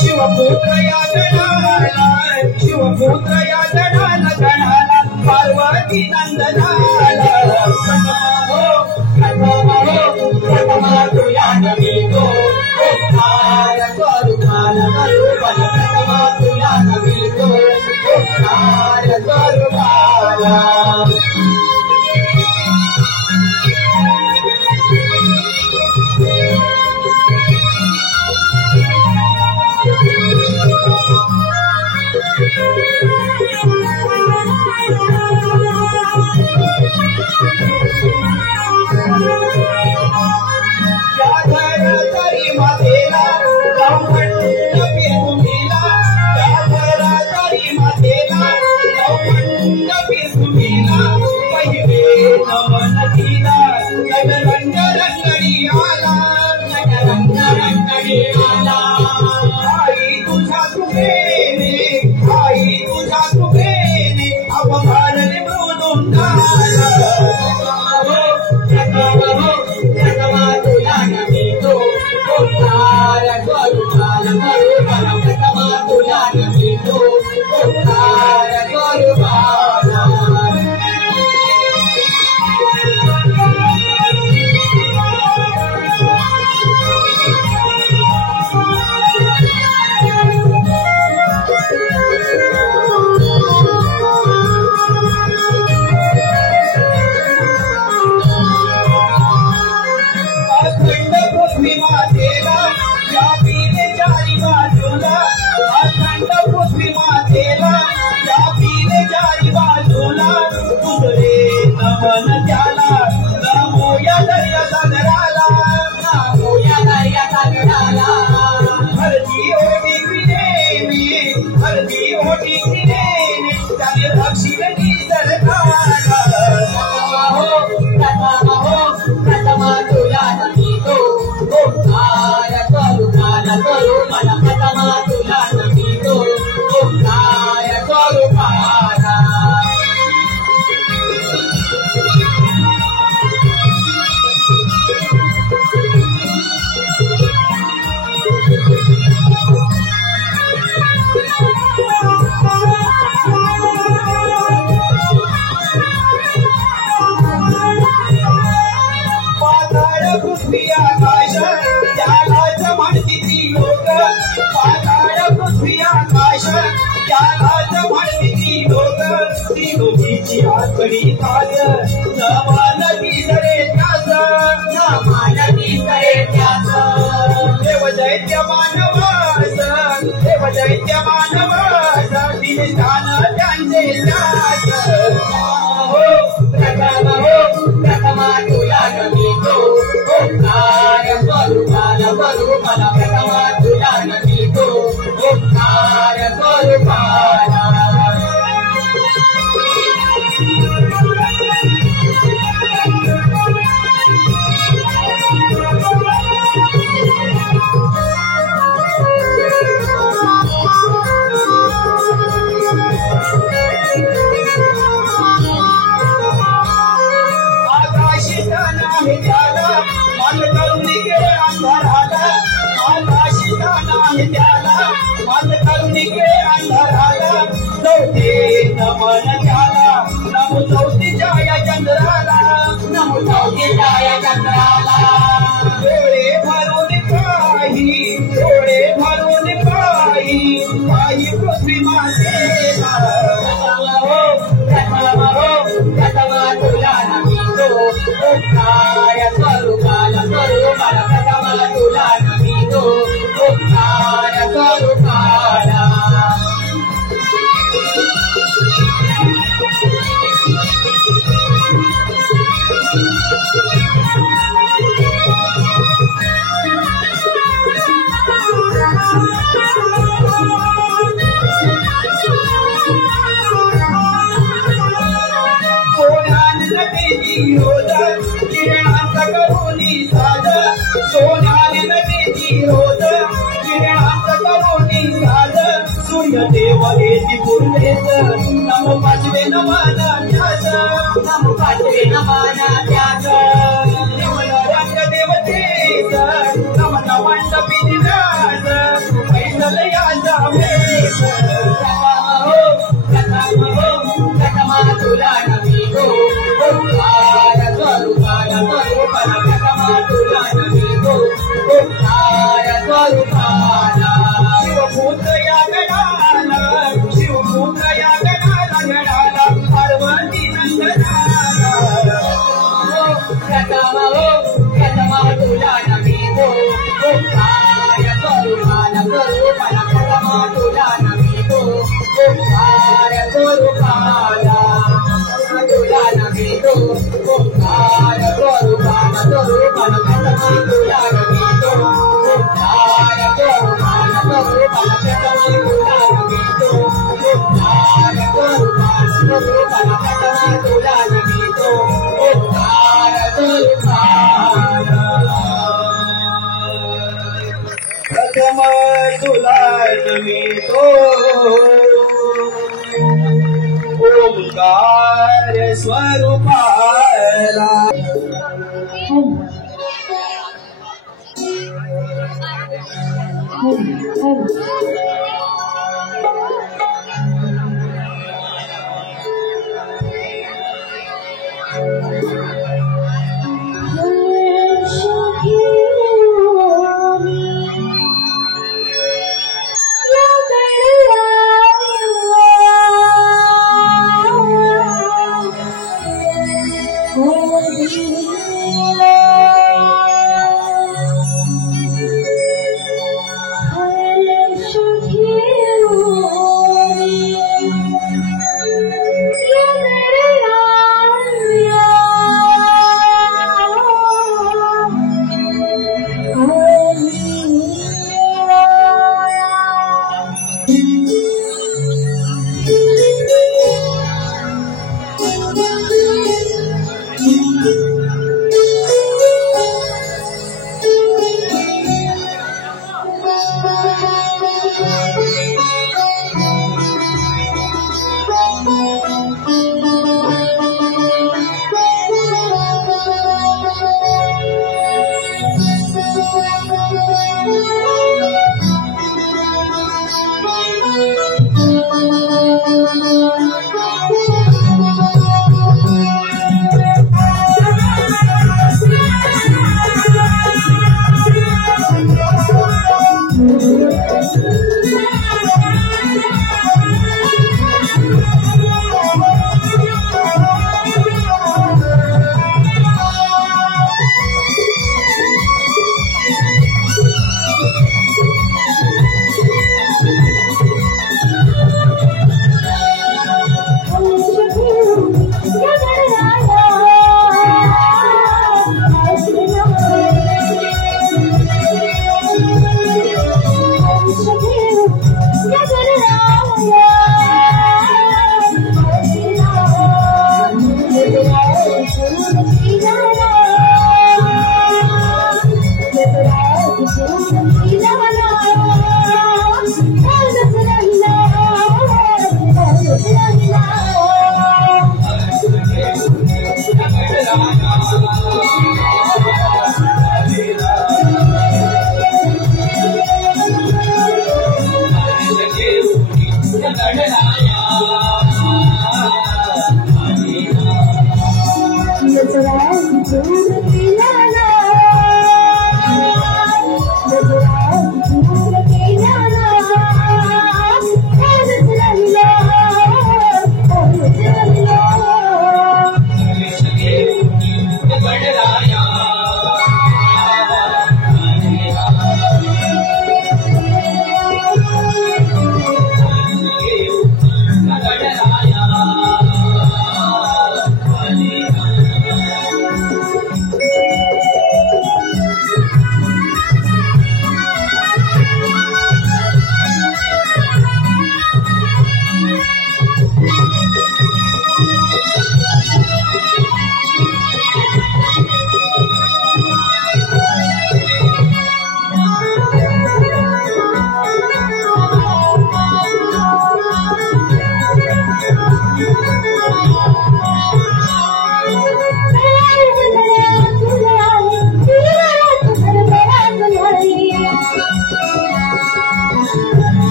शिवपुत्र या गणाला शिवपुत्र या गणाला गणाला पार्वती नंदनाला तुया नमितो ओंकार स्वरूपाला तुया नमितो ओंकार स्वरूपाला नदीची रोज किरणांचा करुणी साज सोन्याने नदीची रोज किरणांचा करुणी साज सूर्यदेव येती पूर्वेस नम पाचवे नमन त्यास नम पाचवे नमन त्यास निमल रंग देवतेस नमन मंडपी निरास पैसल याचा भेस कथमा तुला नमी गो ओंकार स्वरूपाला स्वरूपाला कथमा तुला नमी गो ओंकार स्वरूपाला शिवभूत या गणाला शिवभूत या गणाला गणाला पार्वती नंदनाला कथमा तुला नमी गो ओंकार स्वरूपाला स्वरूपाला कथमा तुला नमी गो ओंकार स्वरूपाला तुला नमी गो ओंकार स्वरूपाला स्वरूपाला कथमा तुला नमी गो ओंकार स्वरूपाला स्वरूपाला कथमा तुला नमी गो ओंकार स्वरूपाला स्वरूपाला कथमा तुला नमी गो ओंकार स्वरूपाला कथमा तुला नमितो ओंकार स्वरूपाला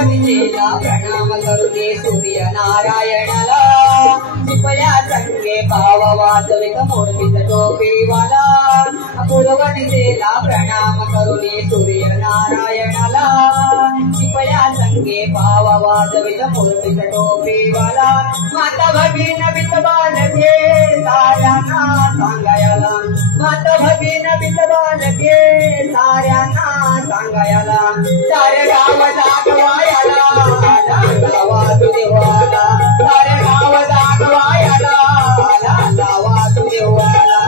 प्रणाम करुणे सूर्य नारायणाला चिपल्या संगे भाव वाचविक मोरपीच टोपीवाला पूर्वदिशेला प्रणाम करुणे सूर्य नारायणाला चिपल्या संगे भाव वाचविक मोरपीच टोपीवाला माता भगीन विद्वान घे साऱ्यांना सांगायला माता भगीन विद्वान घे साऱ्यांना सांगायला सारे गाव दाखवायला वासुदेवाला सारे गाव दाखवायला वासुदेवाला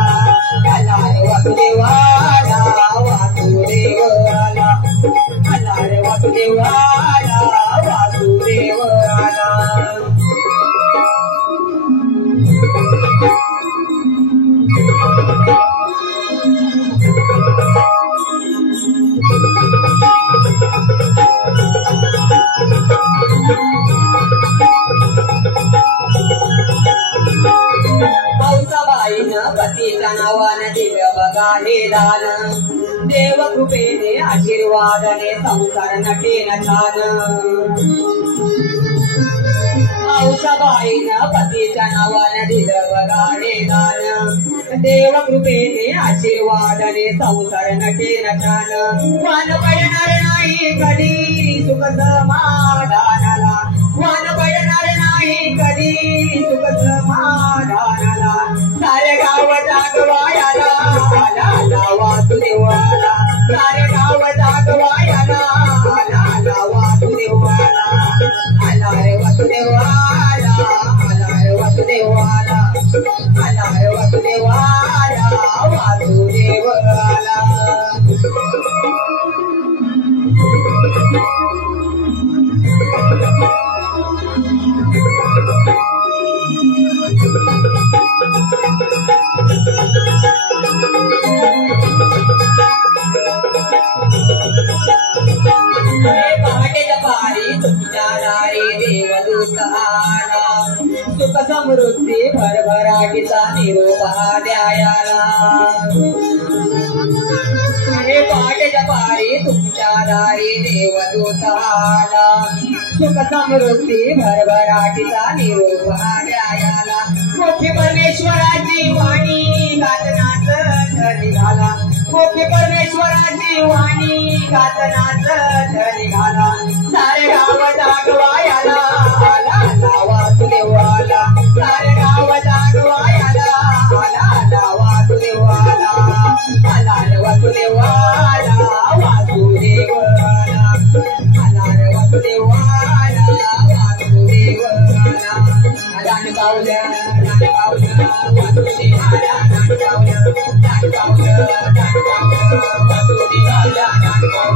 वासुदेवाला वासुदेवाला वासुदेवाला वासुदेवाला पतीच्या नावानं दिलं बघा हे दान देव कृपेने आशीर्वादाने संसार नटेन छान औषबाईनं पतीच्या नावानं दिलं बघा हे दान देव कृपेने आशीर्वादाने संसार नटेन छान वान पडणार नाही कधी सुख समाधानाला वान पडणार नाही कधी सुख समाधानाला सारे गाव दाखवायला वासुदेवाला सारे गाव दाखवा सुख समृद्धी भरभराटीचा निरोप द्यायला हे पाठच्या पारी तुमच्या दारी देवदूत आला सुख समृद्धी भरभराटीचा निरोप द्यायला मोठे परमेश्वराची वाणी गातनाच निघाला मोठे परमेश्वराची वाणी गातनाच निघाला सारे गाव जागवायाला आला वासुदेवाला सारे गाव जागवायाला आला वासुदेवाला आला वासुदेवाला वासुदेवाला आला वासुदेवाला वासुदेवाला दान पावलं वासुदेवाला दान पावलं वासुदेवाला दान पावलं वासुदेवाला दान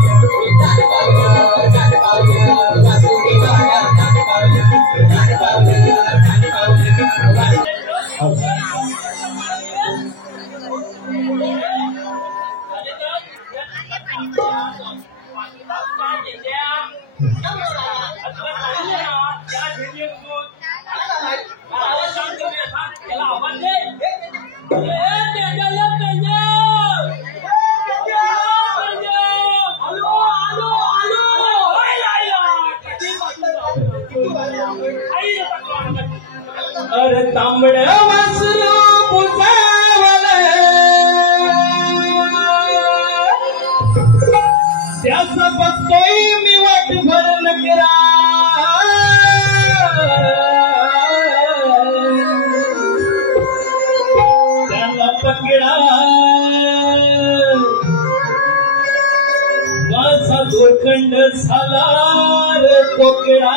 अरे तांबड वासरू पुजावल त्याच बघतोय मी वाटभर नकरा त्याला पकडा माझा दोखंड झाला रे कोकडा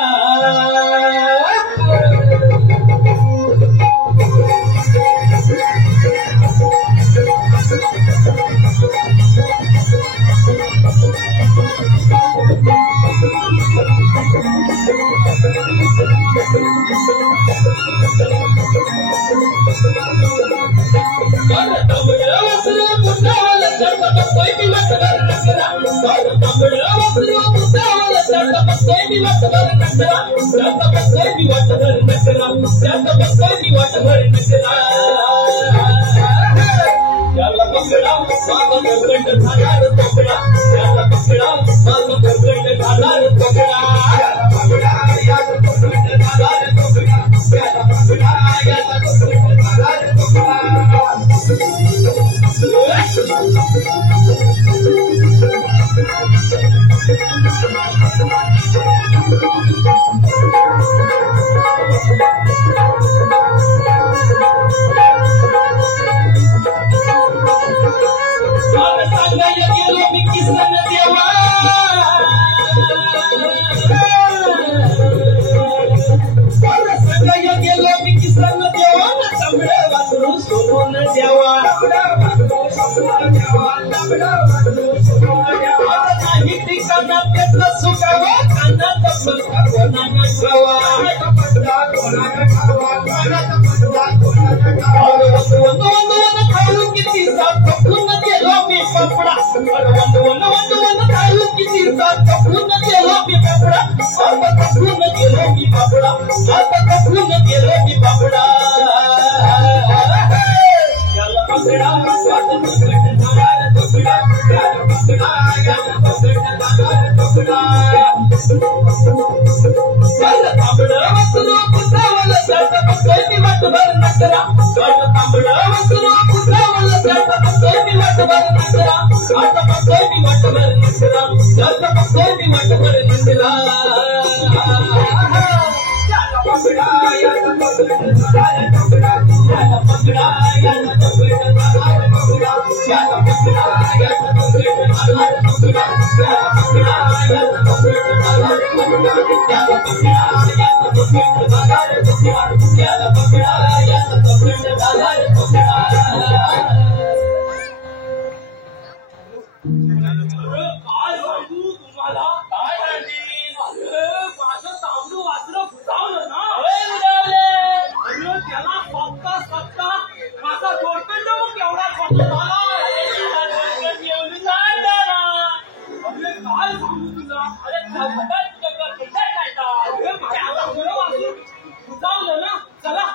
चला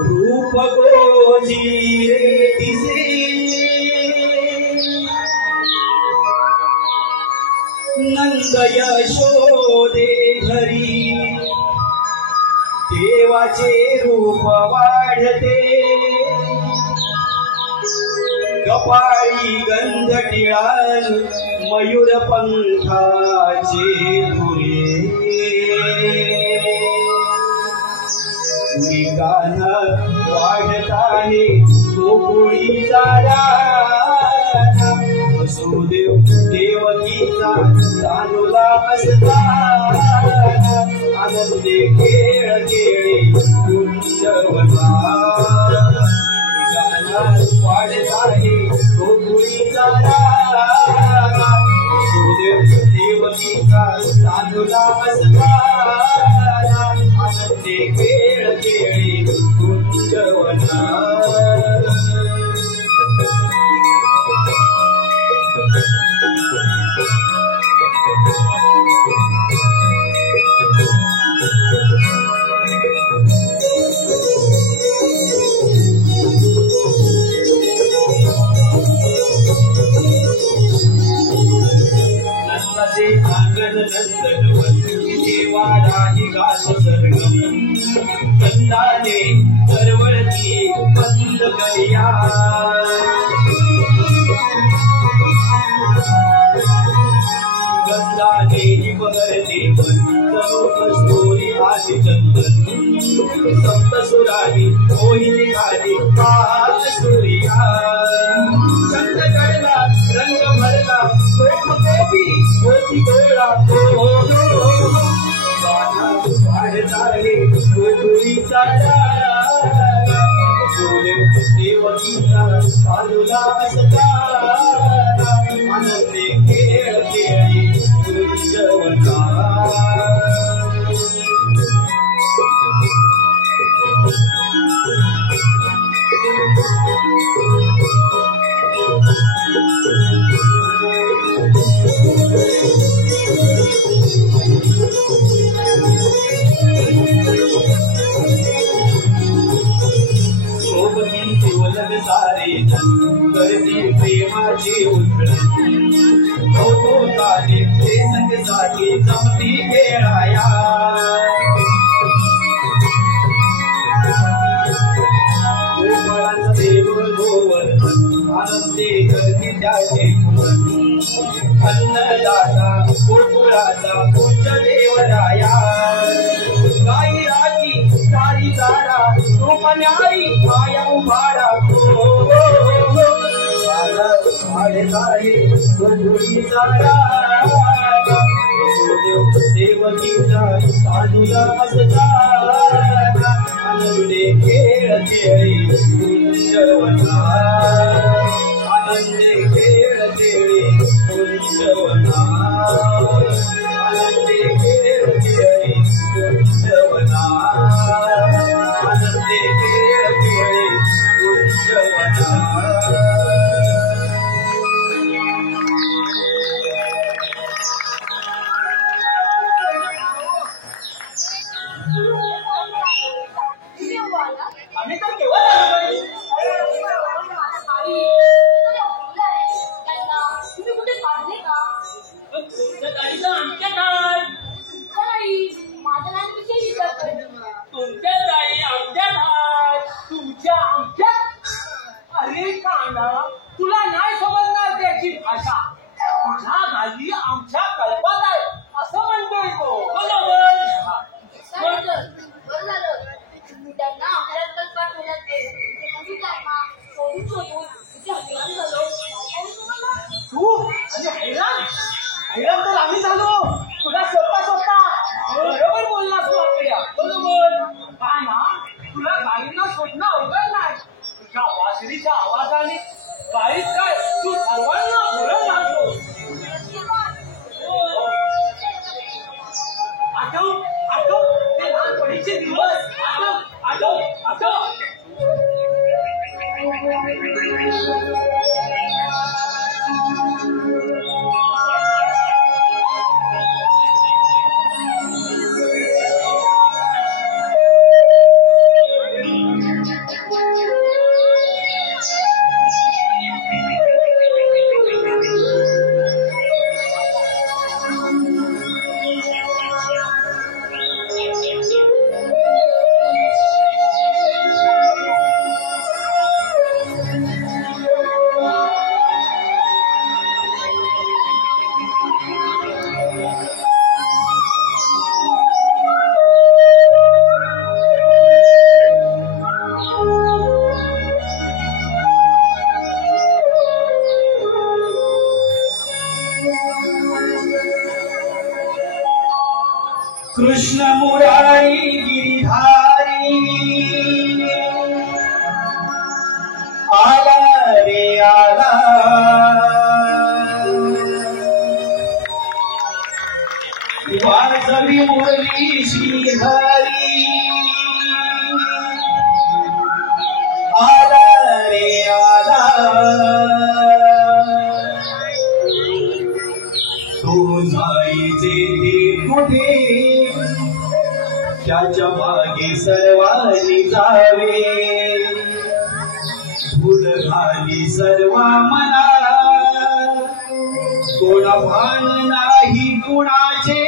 रूप गोजी रे तिसे नंद यशोदे घरी देवाचे रूप वाढते कपाळी गंध टिळाल मयूर पंखाचे धुरे गान वाढत आहे गोकुळीचा राजा वसुदेव देवकीचा तानुला असताना आनंदे खेळ खेळे कुंजवना वाढत आहे गोकुळीचा राजा वसुदेव देवकीचा तानुला असताना आनंदे खेळ खेळे कुंजवना गंधाने सरवळती बंद करिया गंधाने बहरते बंद कस्तुरी आदि चंदन सप्तसुरानी मोहिनी आदि सूर्या चंद चढला रंग भरला गोपी होती गोळा वाढतारे गोकुळीचा राजा देवकीचा तानुला असताना आनंदे खेळ खेळी कुंजवना सारे करती प्रेमाची उजळण कौतुकाने ते संगीताची जमती खेळाया गोपाळाचा देव गोवर्धन आनंदे करती त्याचे अन्नदाता गोकुळाचा पूज्य देवराया गाई राखी सारी चारा रूपन्यारी माया उभारा गोकुळीचा राजा देवकीचा तानुला असताना आनंदे खेळ खेळी कुंजवना आनंदे खेळ खेळी कुंजवना आनंदे खेळ खेळी कुंजवना आनंदे खेळ खेळी कुंजवना तुला नाही समजणार त्याची भाषा तुझ्या घाली आमच्या कल्पात आहे असं म्हणतोय तो त्यांना आपल्या कल्पात मिळत तू म्हणजे हैराण हैराण तर आम्ही झालो तुला स्वतः बरोबर बोलला तू आपल्या बरोबर काय ना तुला गाडीनं शोधणं अवघड नाही तुझ्या वासरीच्या आवाजाने गाडीत काय तू सर्वांना बोलत लागतो आठव ते लहानपणीचे दिवस आठव कृष्ण मुरारी गिरिधारी आला रे आला वाजवी मुरली श्रीहरी आला रे आला तो जायचे ते कुठे त्याच्या मागे सर्वांनी जावे भूल झाली सर्व मना कोणा भान नाही कुणाचे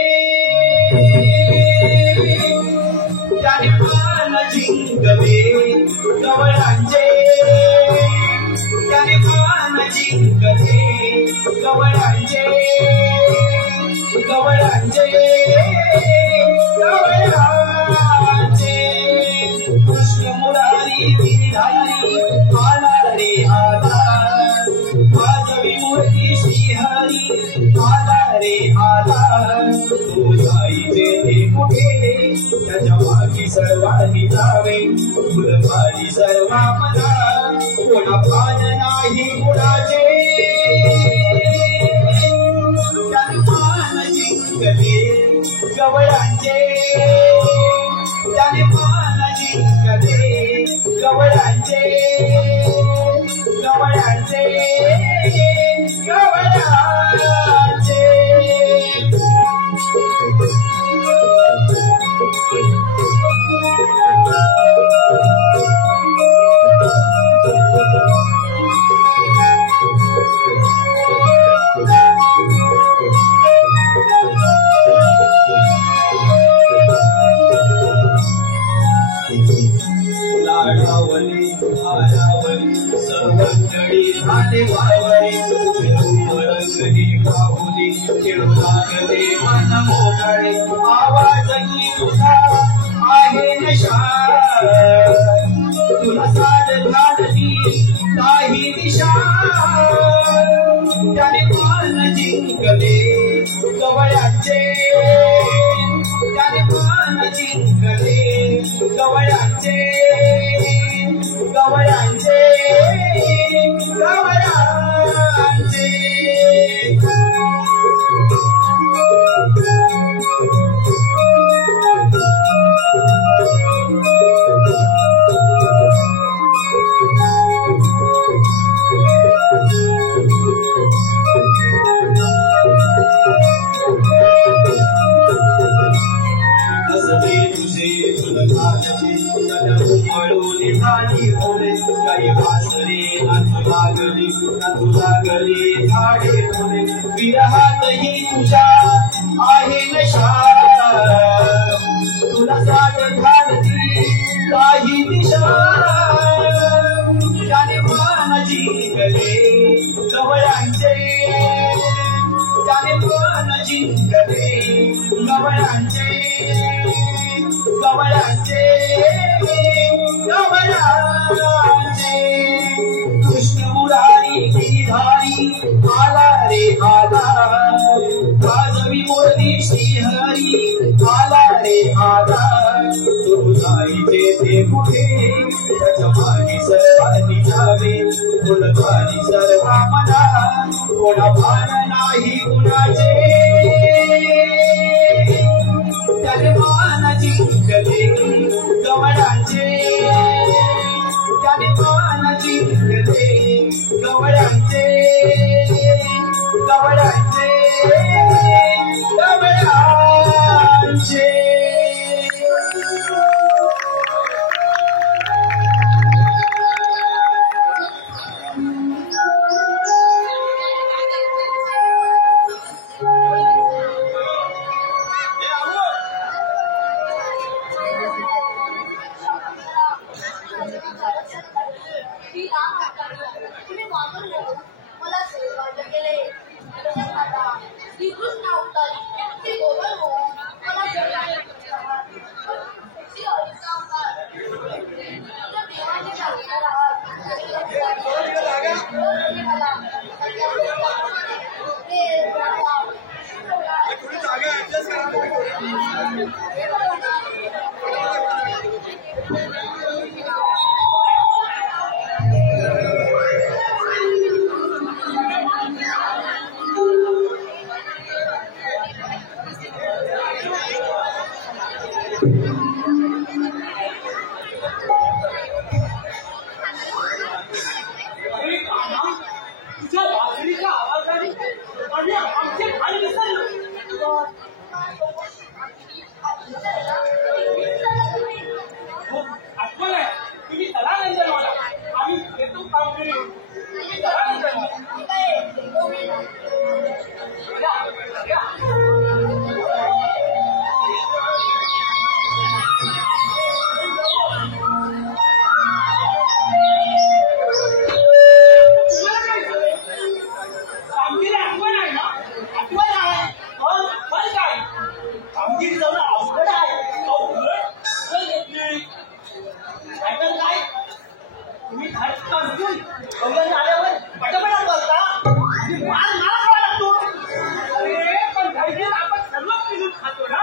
त्याने पान जिंकले गवळांचे त्याने पान जिंकले गवळांचे गवळांचे गवळांचे कृष्ण मुरारी गिरिधारी आला रे आला वाजवी मूर्ती श्रीहरी आला रे आला तो जायचे ते कुठे त्याच्या मागे सर्वांनी जावे फुलवारी सर्व मला कोणा भान नाही कुणाचे त्याने पान जिंकले गवळांचे त्याने पान जिंकले गवळांचे गवळांचे गवळांचे लाडावली आरावली सर्वंतळी झाले वावरी रंगली पाहुली खेळू लागले मन मोकळे आवाजही तुझा आहे नशा तुला साध घालली काही दिशा त्याने पान जिंकले गवळ्याचे त्याने पान जिंकले गवळ्याचे गवळ्याचे गवळ्याचे काही वासरे नाचू लागली झाडे फुले विरहातही तुझ्या आहे नशा तुला साठ घालती काही दिशा त्याने पान जिंकले गवळ्यांचे त्याने पान जिंकले गवळ्यांचे गवळ्यांचे गवळ्यांचे कृष्ण मुरारी गिरिधारी आला रे आला वाजवी मुरली श्रीहरी आला रे आला तो जायचे ते कुठे त्याच्या मागे सर्वांनी जावे फुलवारी सर्व मना कोणा भान नाही कुणाचे त्याने पान जिंकले गवळांचे त्याने पान जिंकले गवळांचे गवळांचे गवळांचे कौलाने आल्यावर पटापटा बोलता आणि मार मला खावा लागतो. अरे पण घरचे आपण सर्वच मिळून खातो ना.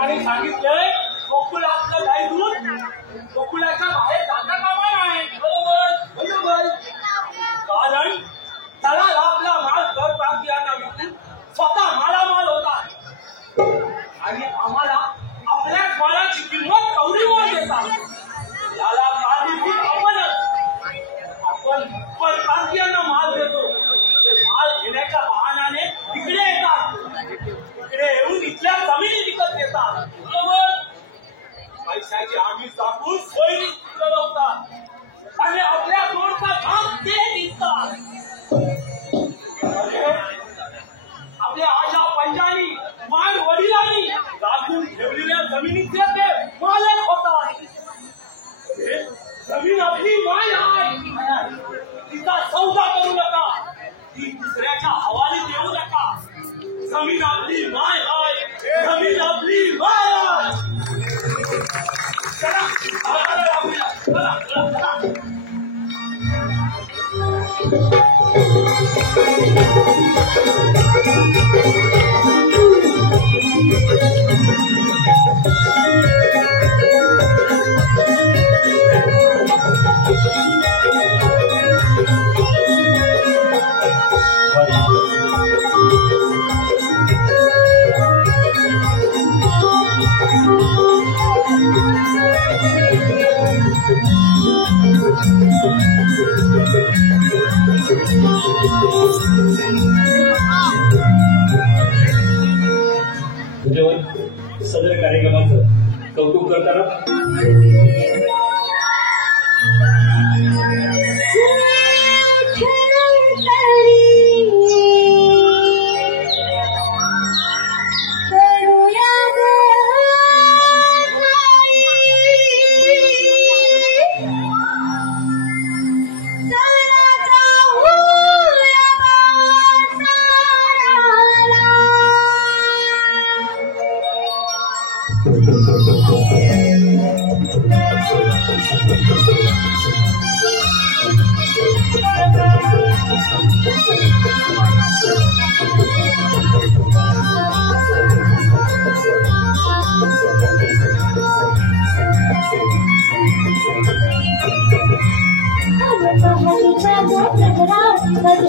आणि सांगितलंय गोकुळातलं गाय दूध गोकुळाच्या बाहेर जाता कामा नाही. बरोबर. कारण त्याला आपला माल घर प्रांतीयांना विकून स्वतः मालामाल होता आणि आम्हाला आपल्याच मालाची किंमत कवडीवर देतात. याला कारणीभूत आपण प्रांतीयांना माल देतो. माल घेण्याच्या बहाण्याने इकडे येतात. इकडे येऊन इथल्या जमिनी विकत घेतात. बरोबर. पैशाची आम्ही दाखवून सोयी चालवतात आणि आपल्या तोडचा भाग ते विकतात. आपल्या आशा पंजानी मान वडिलांनी राखून ठेवलेल्या जमिनीचे ते मालक होतात. जमीन आपली माय आहे. तिचा सौदा करू नका. ती दुसऱ्याच्या हवाली देऊ नका. जमीन आपली माय आहे. जमीन आपली माय आहे. चला चला चला. सदर कार्यक्रमाचं कौतुक करताना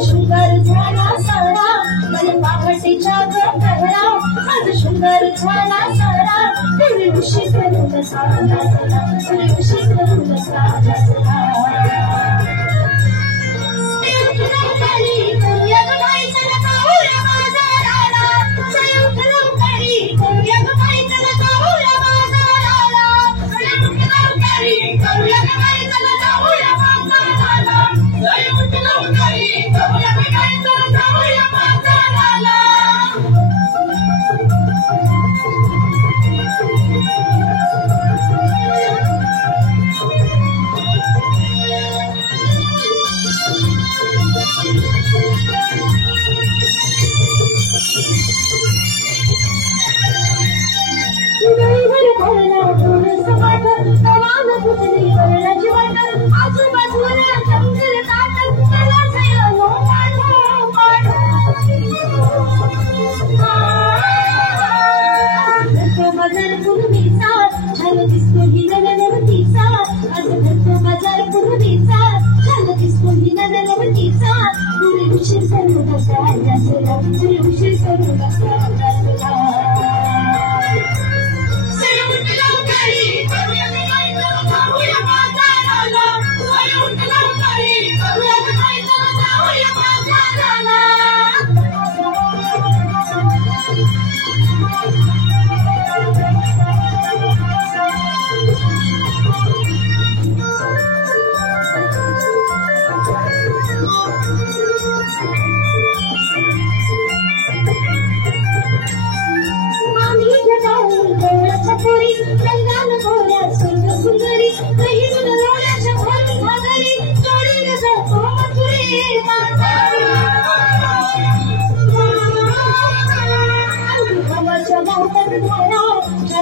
शुगर झाला सारा मला पापटीच्या गळा शुगर झाला सारा तुझी खुशी करून सारा तुझी खुशी करून सारा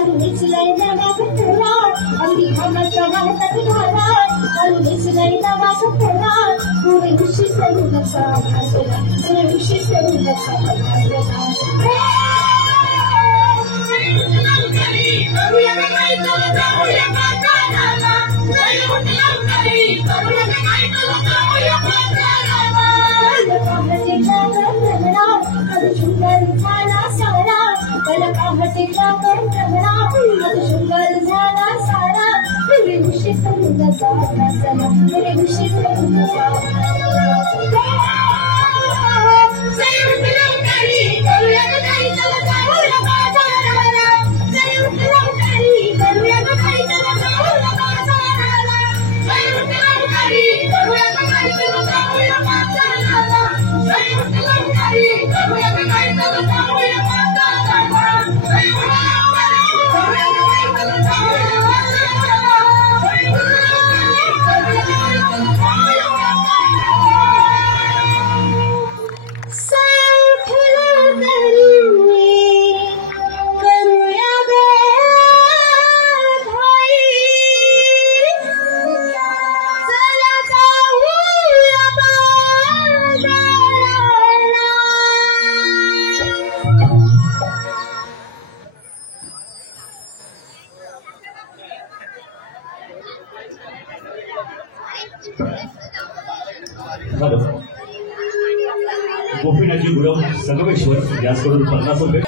घालूनच लय नवा पुतळा अगदी भावाच्या वाहतात धारा घालूनच लय नवा पुतळा पुढे उशी करू नका भासला पुढे उशी करू नका भासला गोपीनाथजी गुरव संगमेश्वर याचकडून 50 रुपये.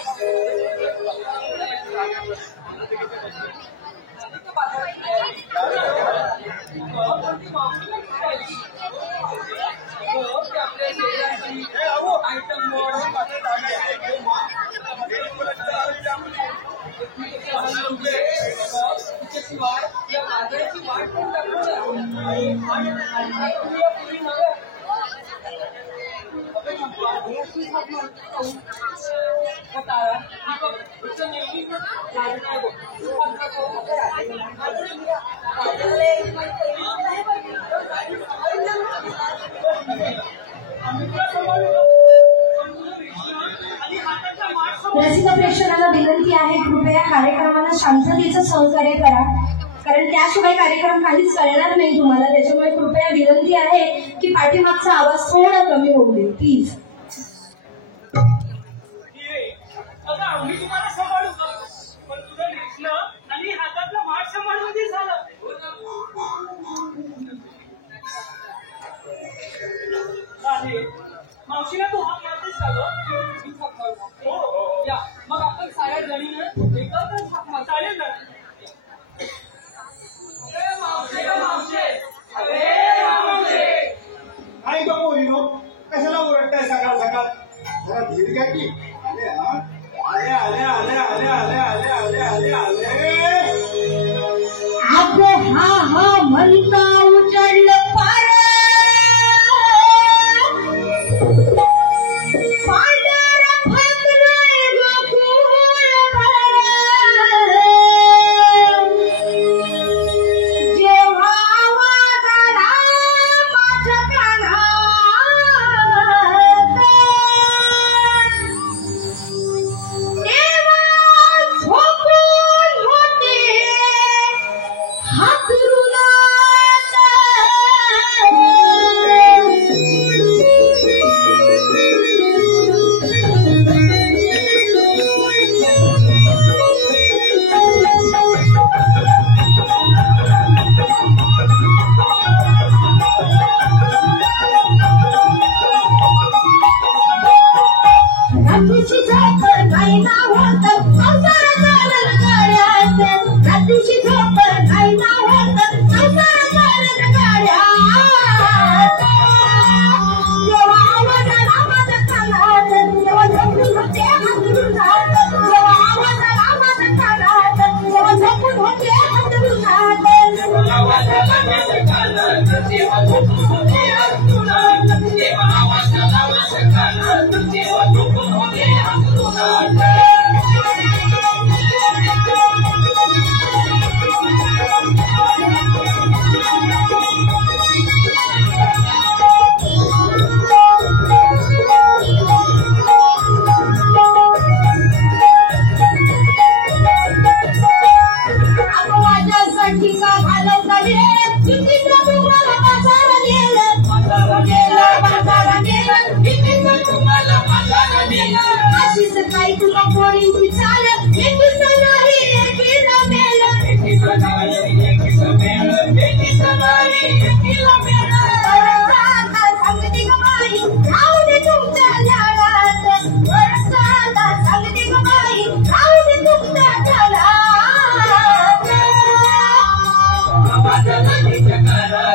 रसिक प्रेक्षकांना विनंती आहे कृपया कार्यक्रमाला शांततेचं सहकार्य करा कारण त्याशिवाय कार्यक्रम काहीच कळणार नाही तुम्हाला त्याच्यामुळे कृपया विनंती आहे की पाठीमागचा आवाज थोडा कमी होऊ दे प्लीज. मी तुम्हाला सांभाळू पण तुझं घेतलं आणि हातातलं माठ सांभाळमध्ये झालं. मावशीला तू हात मारतेस का हो या मग आपण साऱ्या जणीनं एकत्रच हात मार चालेल ना. आणि बघ बोलिनो कशाला ओरडताय सकाळ सकाळ जरा धीर घ्या की. आले आले आले आले आले आले आले आले आले आले अगं हा हा म्हणता उचडलं पार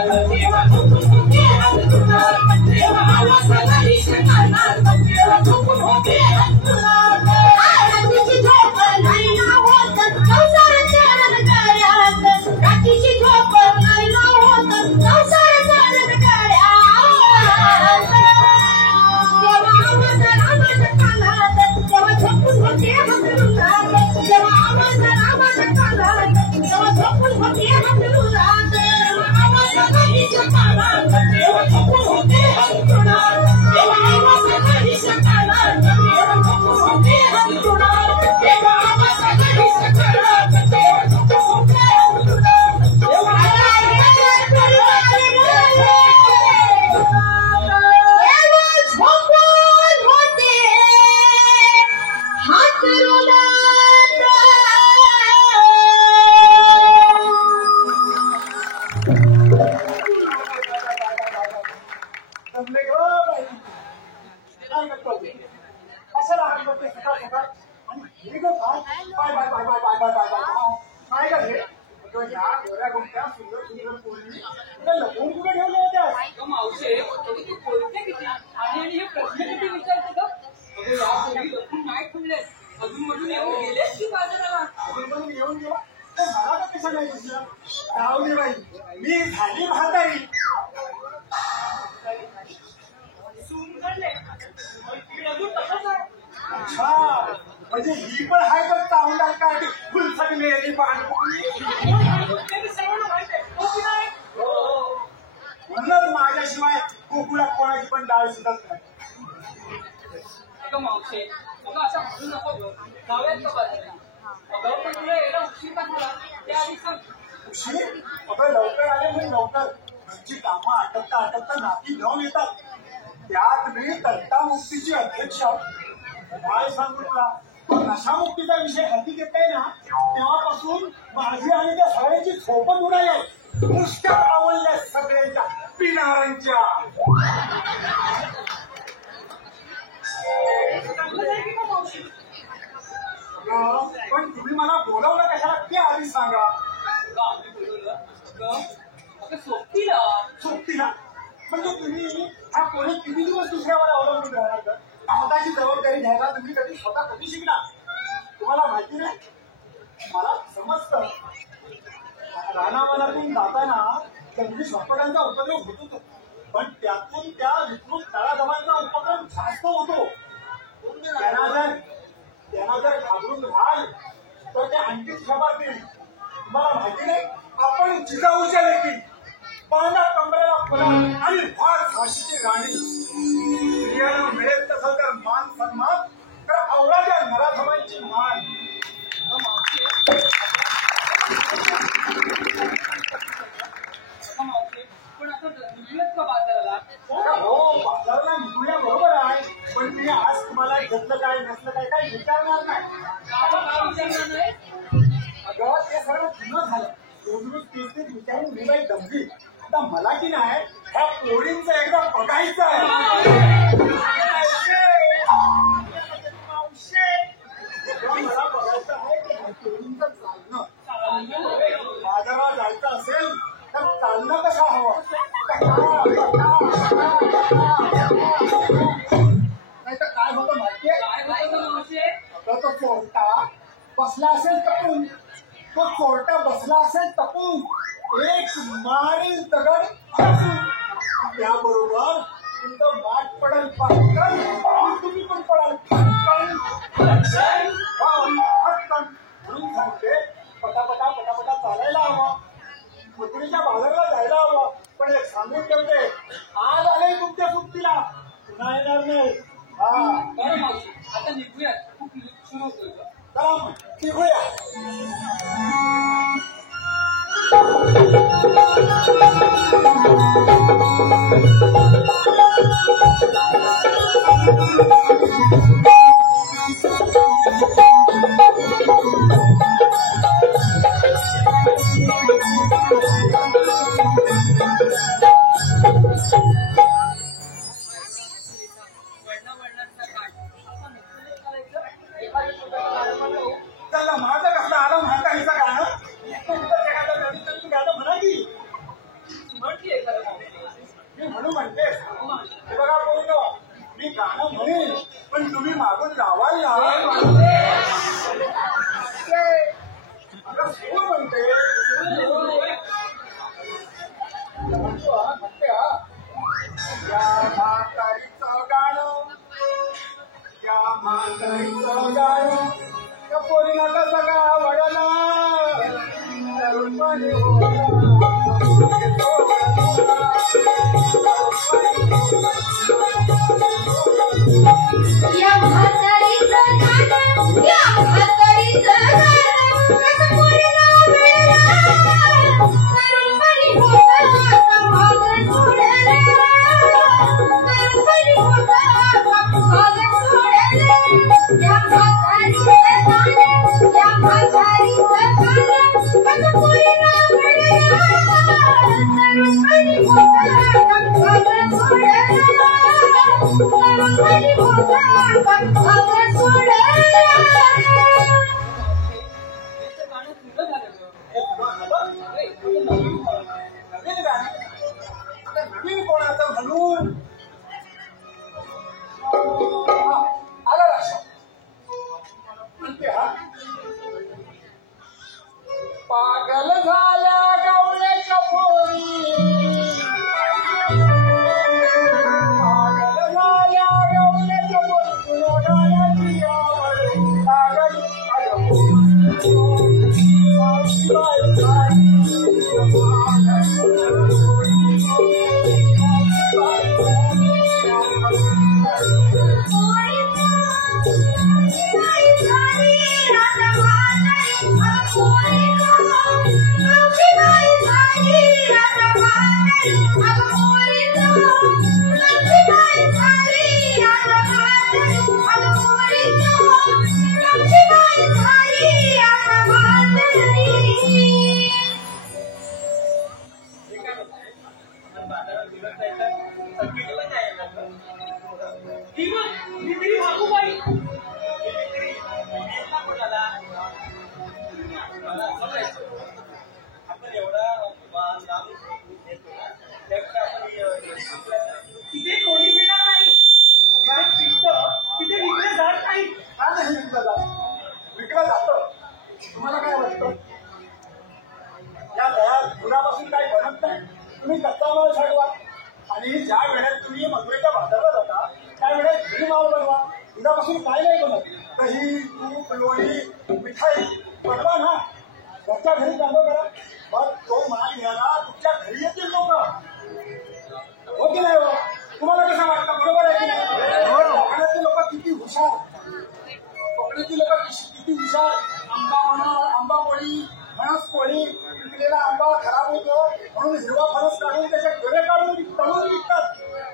देवा झोपून होते अंतरुणात देवा आला सगळी शकानात देवा झोपून होते अंतरुणात रात्रीची झोप नाही ना होत संसाराच्या रणगाड्यात रात्रीची झोप नाही ना होत संसाराच्या रणगाड्यात देवा आवाज आवाज कानात देवा झोपून होते अंतरुणात देवा आवाज आवाज कानात देवा झोपून होते अंतरुणात आवाज आवाज कानात देवा झोपून होते अंतरुणात देवा आवाज आवाज कानात देवा झोपून होते अंतरुणात देवा आवाज आवाज कानात देवा झोपून होते अंतरुणात देवा जमले ग बाई. काय करतो तू? कशाला हात करते सकाळ सकाळ? आणि हे ग काय? Bye bye bye bye bye bye bye bye. काय ग हे? अगं या गोऱ्या गोमट्या सुंदर सुंदर पोरी तुला लपवून कुठे ठेवल्या होत्या? अगं मावशे, अगं तू बोलते किती आणि हे प्रश्न किती विचारते ग? अगं या पोरी लपून नाही ठेवले, अजून मधून येऊन गेलेच की बाजाराला. म्हणून येऊन गेला तर मला तर कसं नाही दिसलं? जाऊ दे बाई, मी झाली म्हातारी. सून काढले ती अजून तसंच आहे. अच्छा, म्हणजे ही पण आहे तर चांगला काय फुलसकलेली पाणी. ते सर्वांना माहिती आहे. हो की नाही? म्हणूनच माझ्याशिवाय गोकुळात कोणाची पण डाळ सुटत नाही. अगं मावशे, अगं असं म्हणू नको ग. जाऊयात का बाजाराला? अगं पण तुला यायला उशीर का झाला ते आधी सांग. उशीर? अगं लवकर आले म्हणजे लवकर. घरची कामं आटपता आटपता नाती घेऊन येतात. त्यात मी तंटामुक्तीची अध्यक्ष. काय सांगू तुला, नशामुक्तीचा विषय हाती घेताय ना, तेव्हापासून माझी आणि त्या सगळ्यांची झोपच उडाली. मुष्टात आवडल्या सगळ्यांच्या पिणाऱ्यांच्या. चांगलं जाईल की मग मावशी? पण तुम्ही मला बोलावलं कशाला ते आधी सांगा. अगं आम्ही बोलवलं. अगं सोबतीला. सोबतीला म्हणजे तुम्ही हा कोणी किती दिवस दुसऱ्यावर अवलंबून राहणार तर? स्वतःची जबाबदारी घ्यायला तुम्ही स्वतः कधी शिकणार? तुम्हाला माहिती नाही, मला समजतं. रानावनातून जाताना जंगली स्वापकांचा उपयोग होत होतो, पण त्यातून त्या विकृत तळाजमांचा उपक्रम जास्त होतो. त्यांना जर घाबरून राहाल तर ते आणखीच घाबरतील. तुम्हाला माहिती नाही, आपण जिजाऊच्या लेखी पाना कमरेला फुलाल आणि फार फाशीची राणी. स्त्रियांना मिळेल तसं तर मान सन्मान, तर अवघ्या नराधमांची मान. पण आता निघूयात का बाजाराला? हो, बाजाराला निघूया बरोबर आहे, पण मी आज तुम्हाला घेतलं काय नसलं काय काही विचारणार नाही. काय विचारणार नाही? अगं ते सर्व जुनं झालं. रोज रोज तेच तेच विचारून मी बाई दमली. आता मला की नाही ह्या पोरींचं एकदा बघायचं आहे. मला बघायचं आहे की ह्या पोरींचं चालणं. बाजारात जायचं असेल तर चालणं कसं हवं? नाही तर काय होतं माहितीये? काय होतं मावशे? तो चोरटा बसला असेल तपून, तो चोरटा बसला असेल तपून, एक मारील दगड त्याबरोबर तुमचं माठ पडेल पटकन आणि तुम्ही पण पडाल पटकन. म्हणून सांगते, पटापटा पटापटा चालायला हवं, मजुरीच्या बाजाराला जायला हवं. पण एक सांगून ठेवते, आज आले तुमच्या सुट्टीला पुन्हा येणार नाही. बरं मावशी, आता निघूयात. खूप उशीर होतोय ग. चला मग निघूया. त्याला माझं कसं आलं म्हातारीचं गाणं तुमचं एखादं नदी तरी गाणं म्हणा की. म्हणते या म्हातारीचं गाणं, या म्हातारीचं गाणं, कसं पूर्ण वेळेला तरुणपणी होता भाग सोडला, तरुणपणी होता भाग सोडला. या म्हातारीचं गाणं, या म्हातारीचं गाणं, कसं पूर्ण वेळेला तरुणपणी होता भाग सोडला, तरुणपणी होता भाग सोडला. त्याचं गाणं तुझं झालं गं. हे सगळं झालं? नवीन गाणं आता नवीन कोणाचं म्हणून आलं लक्षात. म्हणते हा पागल झाल्या गवळ्याच्या पोरी, पागल झाल्या गवळ्याच्या पोरी, तुझ्या गाण्याची आवड पागल आपण एवढा लांब येतो ना, त्यापेक्षा आपण तिथे कोणी घेणार नाही. तिथे पिकतं, तिथे विकलं जात नाही. का नाही विकलं जात? विकलं जातं. तुम्हाला काय वाटतं? या घरात दुधापासून काही बनत नाही. तुम्ही कच्चा माल साठवा आणि ज्या वेळेत तुम्ही मजुरीच्या बाजारात जाता त्यावेळेस घरी माल बनवा. दुधापासून काय नाही बनत. दही, तूप, लोणी, मिठाई बनवा ना. घरच्या घरी चालू करा. मग तो माल घ्यायला तुमच्या घरी येतील लोक. हो की नाही हो? तुम्हाला कसं वाटतं? बरोबर आहे की नाही? कोकणातली लोक किती हुशार, कोकणातली लोक किती हुशार. आंबा म्हणा, आंबा पोळी, फणस पोळी, पिकलेला आंबा खराब होतो म्हणून हिरवा फणस काढून त्याचे गरे काढून तळून विकतात.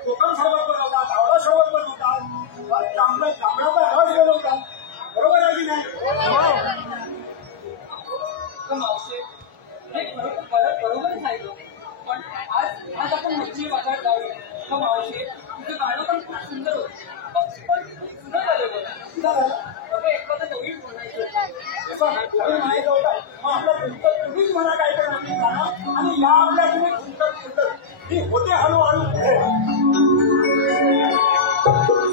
कोकम सरबत बनवतात, आवळा सरबत बनवतात, जांभळाचा रस बनवतात. बरोबर आहे की नाही? मावशे हे बरोबरच आहे गं. पण आज आपण मच्छी बाजार जाऊया. हो मावशे, तुझं गाणं पण खूप सुंदर होतं. पण सुंदर झालं बघ. अगं एखादं नवीन बोलायचं. नाही जाऊ मग आपलं तुमचं तुम्हीच म्हणा काय तर नवीन गाणं आणि या आपल्या तुम्ही सुंदर ही होते हळूहळू पुढे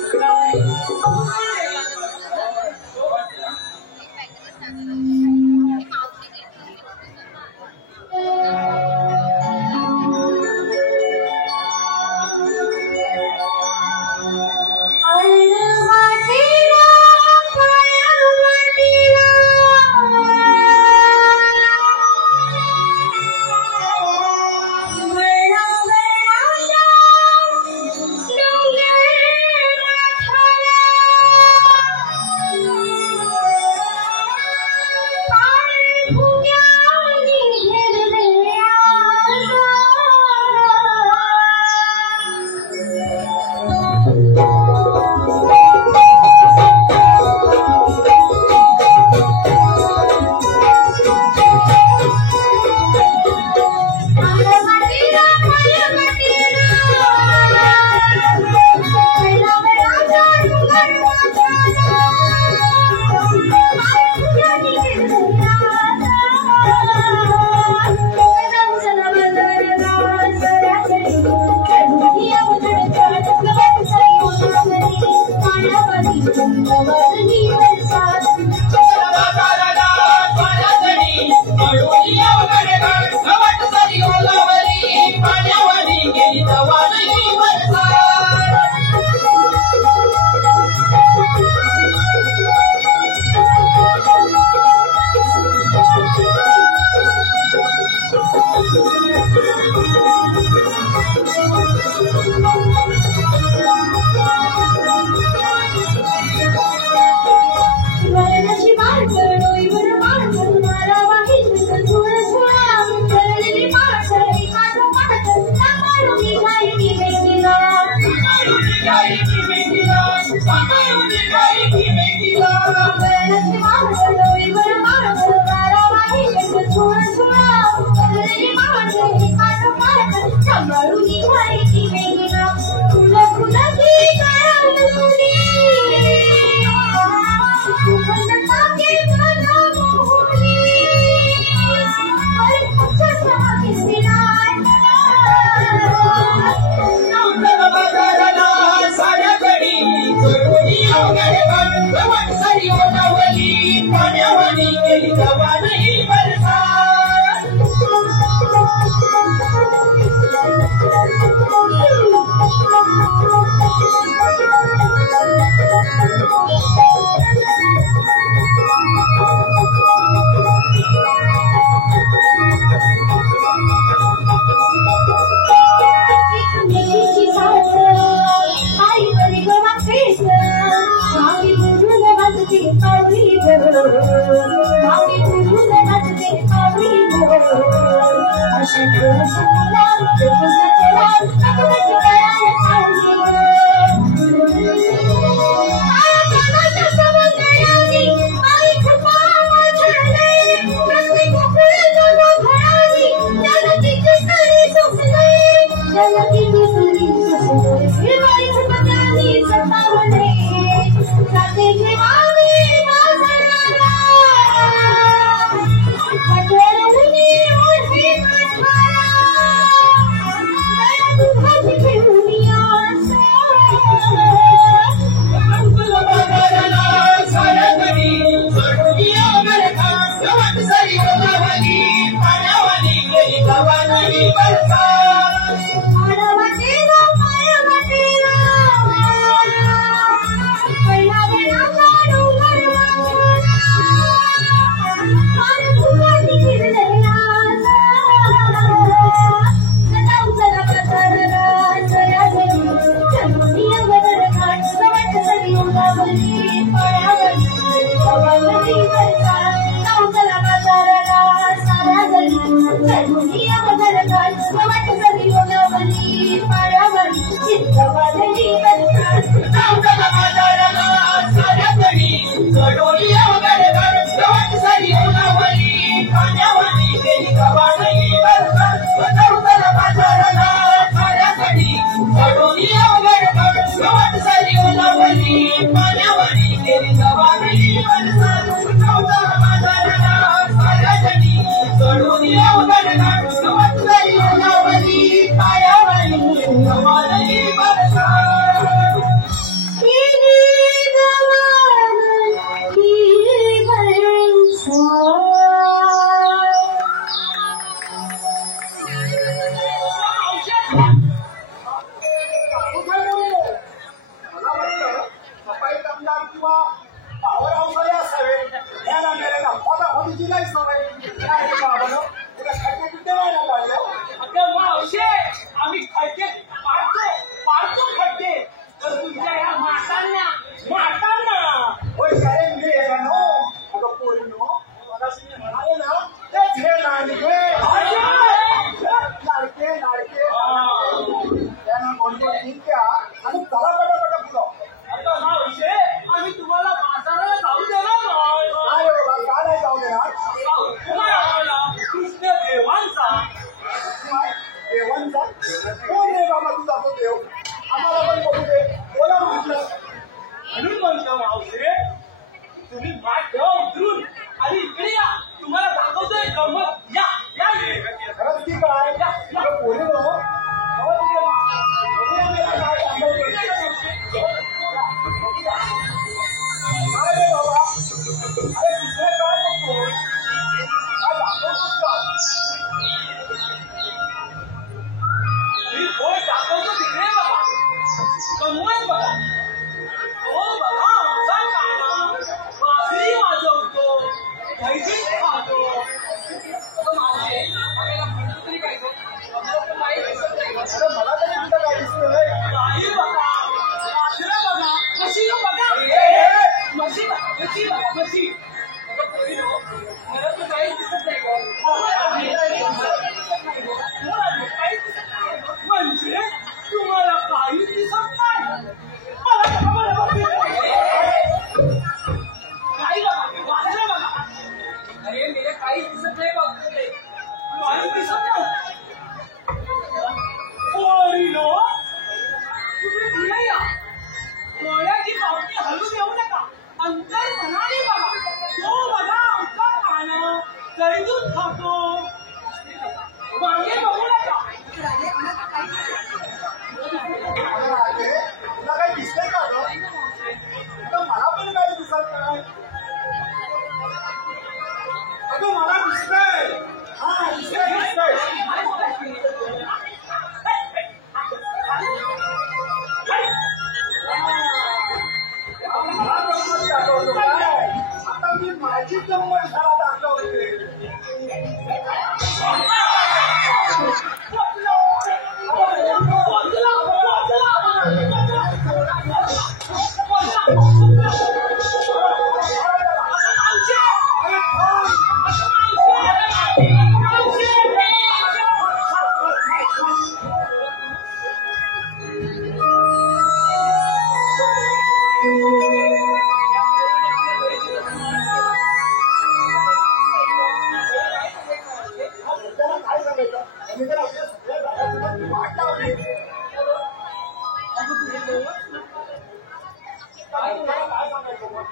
काय सांगायचं मग?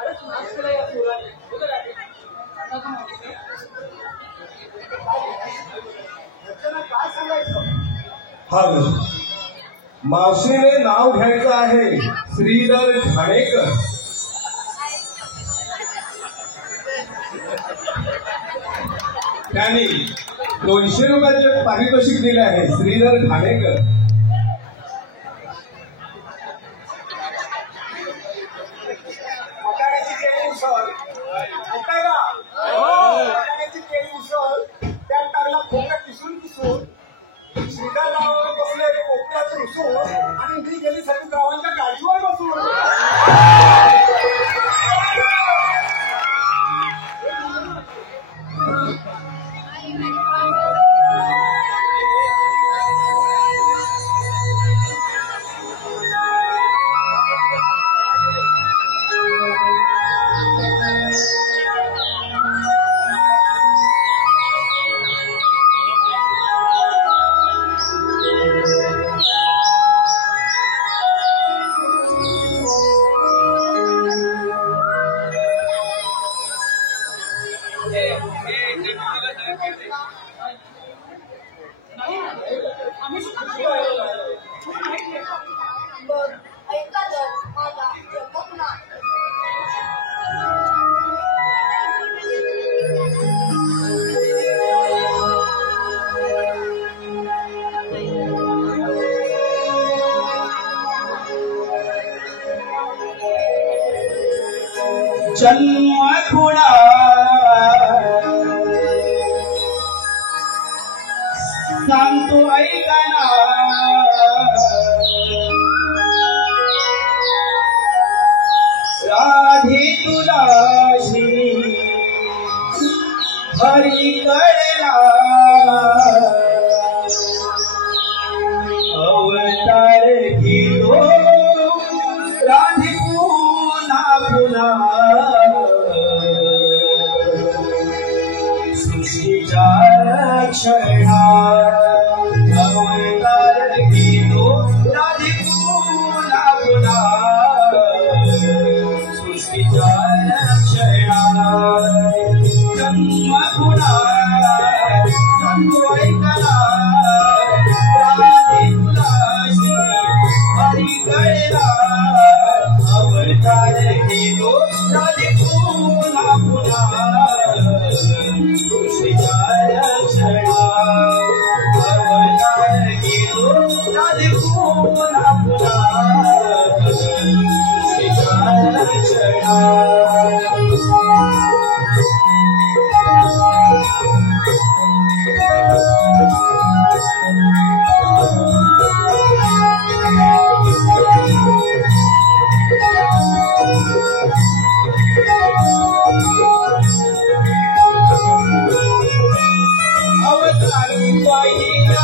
अरे सुनाच केला या पोराने. बघ राजे. आता तू म्हणते काय सांगायचं. हा मावशीने नाव घ्यायचं आहे श्रीधर ठाणेकर. त्यांनी 200 रुपयाचे पारितोषिक दिले आहे. श्रीधर ठाणेकर. मटाण्याची केळी उसळ ऐकाय का. मटाण्याची केळी उसळ त्यात टाकला खोबऱ्या किसून श्रीधर गावावर बसले कोपऱ्यात रुसून आणि मी गेली सगळी गावांच्या गाडीवर बसून. आम्ही सुद्धा बघ ऐका तर माझा जपत ना. जन्म खुणा सांगतो ऐका ना. राधे तुला श्री हरी कळला अवतार घेतो राधे पुन्हा पुन्हा सृष्टीच्या रक्षणा. अवतार घेतो राधे पुन्हा पुन्हा सृष्टीच्या रक्षणा. जन्म खुणा सांगतो ऐकला राधे तुला श्री हरी कळला अवतार घेतो राधे पुन्हा पुन्हा सृष्टीच्या रक्षणा. अवतार घेतो राधे पुन्हा पुन्हा सृष्टीच्या रक्षणा. अवतारी पाहिला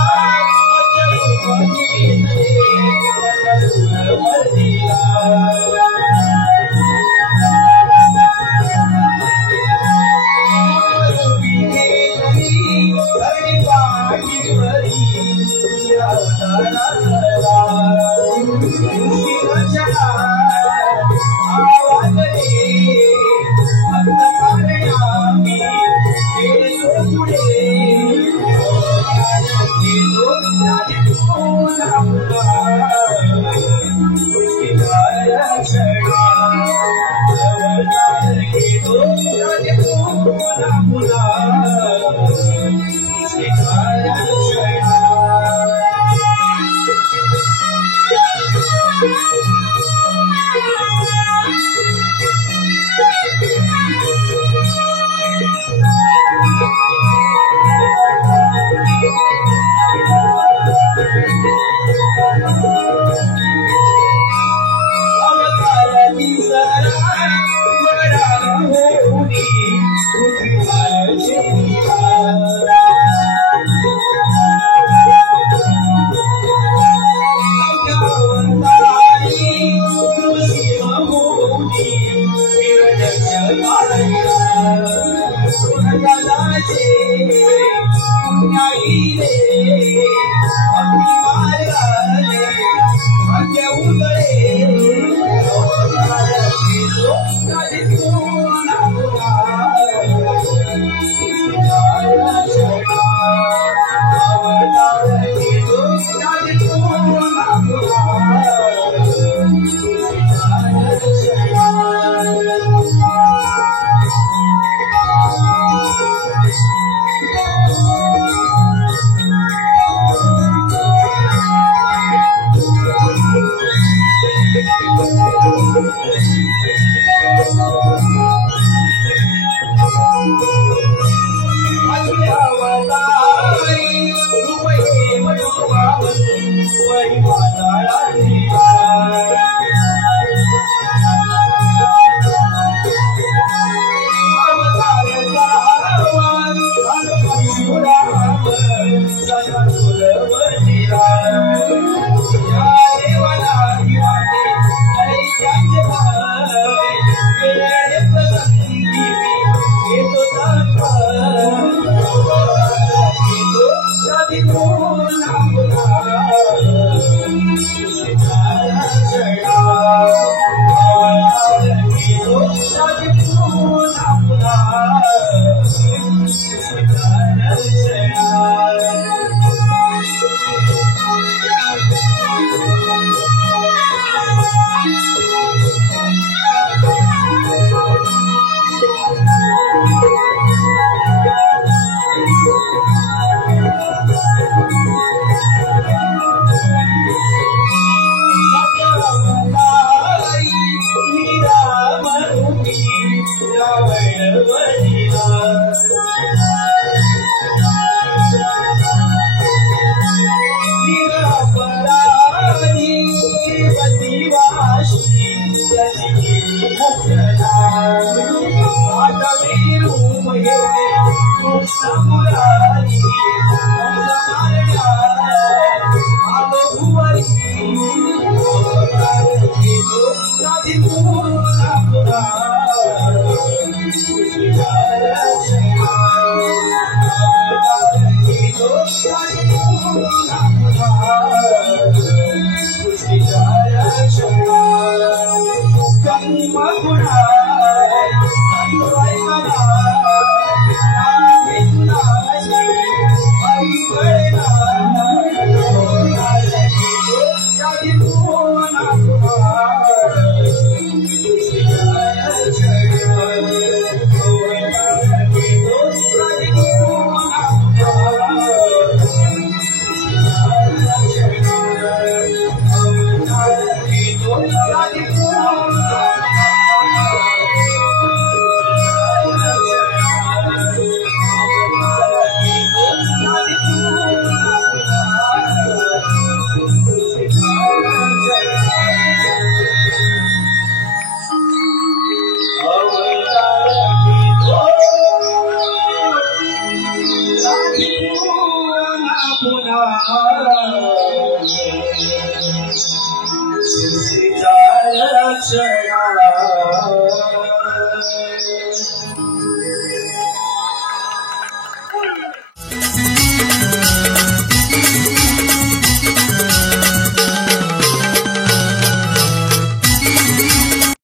चढ़ा